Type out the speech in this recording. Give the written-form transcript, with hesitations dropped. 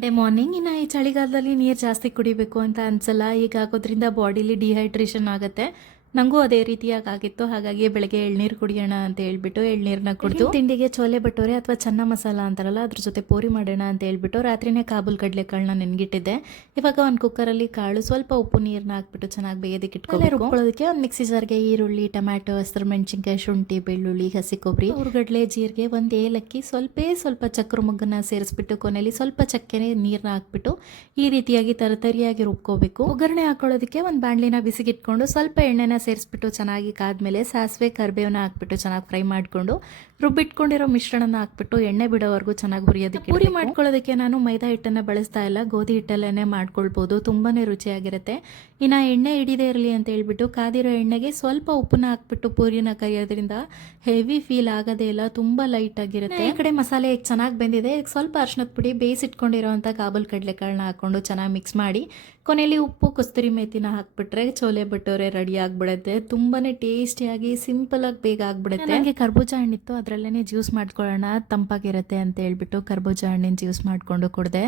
Day morning ಇನ್ನು ಈ ಚಳಿಗಾಲದಲ್ಲಿ ನೀರು ಜಾಸ್ತಿ ಕುಡಿಬೇಕು ಅಂತ ಅನ್ಸಲ್ಲ. ಹೀಗಾಗೋದ್ರಿಂದ ಬಾಡಿಲಿ ಡಿಹೈಡ್ರೇಷನ್ ಆಗುತ್ತೆ. ನನಗೂ ಅದೇ ರೀತಿಯಾಗಿ ಆಗಿತ್ತು. ಹಾಗಾಗಿ ಬೆಳಗ್ಗೆ ಎಳ್ನೀರು ಕುಡಿಯೋಣ ಅಂತ ಹೇಳ್ಬಿಟ್ಟು ಎಳ್ನೀರನ್ನ ಕುಡಿದು ತಿಂಡಿಗೆ ಚೋಲೆ ಭಟೂರೆ ಅಥವಾ ಚೆನ್ನ ಮಸಾಲ ಅಂತಾರಲ್ಲ ಅದ್ರ ಜೊತೆ ಪೂರಿ ಮಾಡೋಣ ಅಂತ ಹೇಳ್ಬಿಟ್ಟು ರಾತ್ರಿನೇ ಕಾಬೂಲ್ ಕಡಲೆಕಾಳನ್ನ ನೆನ್ಗಿಟ್ಟಿದ್ದೆ. ಇವಾಗ ಒಂದು ಕುಕ್ಕರಲ್ಲಿ ಕಾಳು ಸ್ವಲ್ಪ ಉಪ್ಪು ನೀರನ್ನ ಹಾಕ್ಬಿಟ್ಟು ಚೆನ್ನಾಗಿ ಬೇಯೋದಕ್ಕೆ ಇಟ್ಕೊಳ್ಳೋಕೆ ರುಬ್ಕೊಳ್ಳೋದಕ್ಕೆ ಒಂದು ಮಿಕ್ಸಿ ಜಾರ್ಗೆ ಈರುಳ್ಳಿ, ಟೊಮ್ಯಾಟೊ, ಹಸಿರು ಮೆಣಸಿನ್ಕಾಯಿ, ಶುಂಠಿ, ಬೆಳ್ಳುಳ್ಳಿ, ಹಸಿ ಕೊಬ್ಬರಿ, ಹುರ್ಗಡ್ಲೆ, ಜೀರಿಗೆ, ಒಂದು ಏಲಕ್ಕಿ, ಸ್ವಲ್ಪ ಚಕ್ರ ಮೊಗ್ಗನ್ನ ಸೇರಿಸ್ಬಿಟ್ಟು ಕೊನೆಯಲ್ಲಿ ಸ್ವಲ್ಪ ಚಕ್ಕೆನೆ ನೀರನ್ನ ಹಾಕ್ಬಿಟ್ಟು ಈ ರೀತಿಯಾಗಿ ತರತರಿಯಾಗಿ ರುಬ್ಕೋಬೇಕು. ಒಗ್ಗರಣೆ ಹಾಕೊಳ್ಳೋದಕ್ಕೆ ಒಂದು ಬಾಣಲಿನ ಬಿಸಿಗಿಟ್ಕೊಂಡು ಸ್ವಲ್ಪ ಎಣ್ಣೆನ ಸೇರಿಸ್ಬಿಟ್ಟು ಚೆನ್ನಾಗಿ ಕಾದ್ಮೇಲೆ ಸಾಸಿವೆ, ಕರಿಬೇವನ್ನ ಹಾಕ್ಬಿಟ್ಟು ಚೆನ್ನಾಗಿ ಫ್ರೈ ಮಾಡಿಕೊಂಡು ರುಬ್ಬಿಟ್ಕೊಂಡಿರೋ ಮಿಶ್ರಣನ ಹಾಕ್ಬಿಟ್ಟು ಎಣ್ಣೆ ಬಿಡೋವರೆಗೂ ಚೆನ್ನಾಗಿ ಹುರಿಯೋದಕ್ಕೆ. ಪೂರಿ ಮಾಡ್ಕೊಳ್ಳೋದಕ್ಕೆ ನಾನು ಮೈದಾ ಹಿಟ್ಟನ್ನು ಬಳಸ್ತಾ ಇಲ್ಲ, ಗೋಧಿ ಹಿಟ್ಟಲ್ಲೇ ಮಾಡ್ಕೊಳ್ಬೋದು. ತುಂಬಾನೇ ರುಚಿಯಾಗಿರುತ್ತೆ. ಇನ್ನು ಎಣ್ಣೆ ಹಿಡಿದೇ ಇರಲಿ ಅಂತ ಹೇಳ್ಬಿಟ್ಟು ಕಾದಿರೋ ಎಣ್ಣೆಗೆ ಸ್ವಲ್ಪ ಉಪ್ಪನ್ನ ಹಾಕ್ಬಿಟ್ಟು ಪೂರಿನ ಕರಿಯೋದ್ರಿಂದ ಹೆವಿ ಫೀಲ್ ಆಗೋದೇ ಇಲ್ಲ, ತುಂಬ ಲೈಟ್ ಆಗಿರುತ್ತೆ. ಈ ಕಡೆ ಮಸಾಲೆ ಚೆನ್ನಾಗಿ ಬೆಂದಿದೆ. ಇದಕ್ಕೆ ಸ್ವಲ್ಪ ಅರ್ಶಿನದ ಪುಡಿ, ಬೇಯಿಸಿಟ್ಕೊಂಡಿರೋಂಥ ಕಾಬೂಲ್ ಕಡಲೆಕಾಳನ್ನ ಹಾಕ್ಕೊಂಡು ಚೆನ್ನಾಗಿ ಮಿಕ್ಸ್ ಮಾಡಿ ಕೊನೆಯಲ್ಲಿ ಉಪ್ಪು, ಕಸ್ತೂರಿ ಮೇಥಿನ ಹಾಕ್ಬಿಟ್ರೆ ಚೋಲೆ ಭಟೂರೆ ರೆಡಿ ಆಗಿಬಿಡುತ್ತೆ. ತುಂಬಾನೇ ಟೇಸ್ಟಿಯಾಗಿ ಸಿಂಪಲಾಗಿ ಬೇಗ ಆಗಿಬಿಡುತ್ತೆ. ನನಗೆ ಕರ್ಬೂಜ ಹಣ್ಣಿತ್ತು, ಅದರಲ್ಲೇ ಜ್ಯೂಸ್ ಮಾಡ್ಕೊಳ್ಳೋಣ ತಂಪಾಗಿರುತ್ತೆ ಅಂತ ಹೇಳ್ಬಿಟ್ಟು ಕರ್ಬೂಜ ಹಣ್ಣಿನ ಜ್ಯೂಸ್ ಮಾಡಿಕೊಂಡು ಕುಡಿದೆ.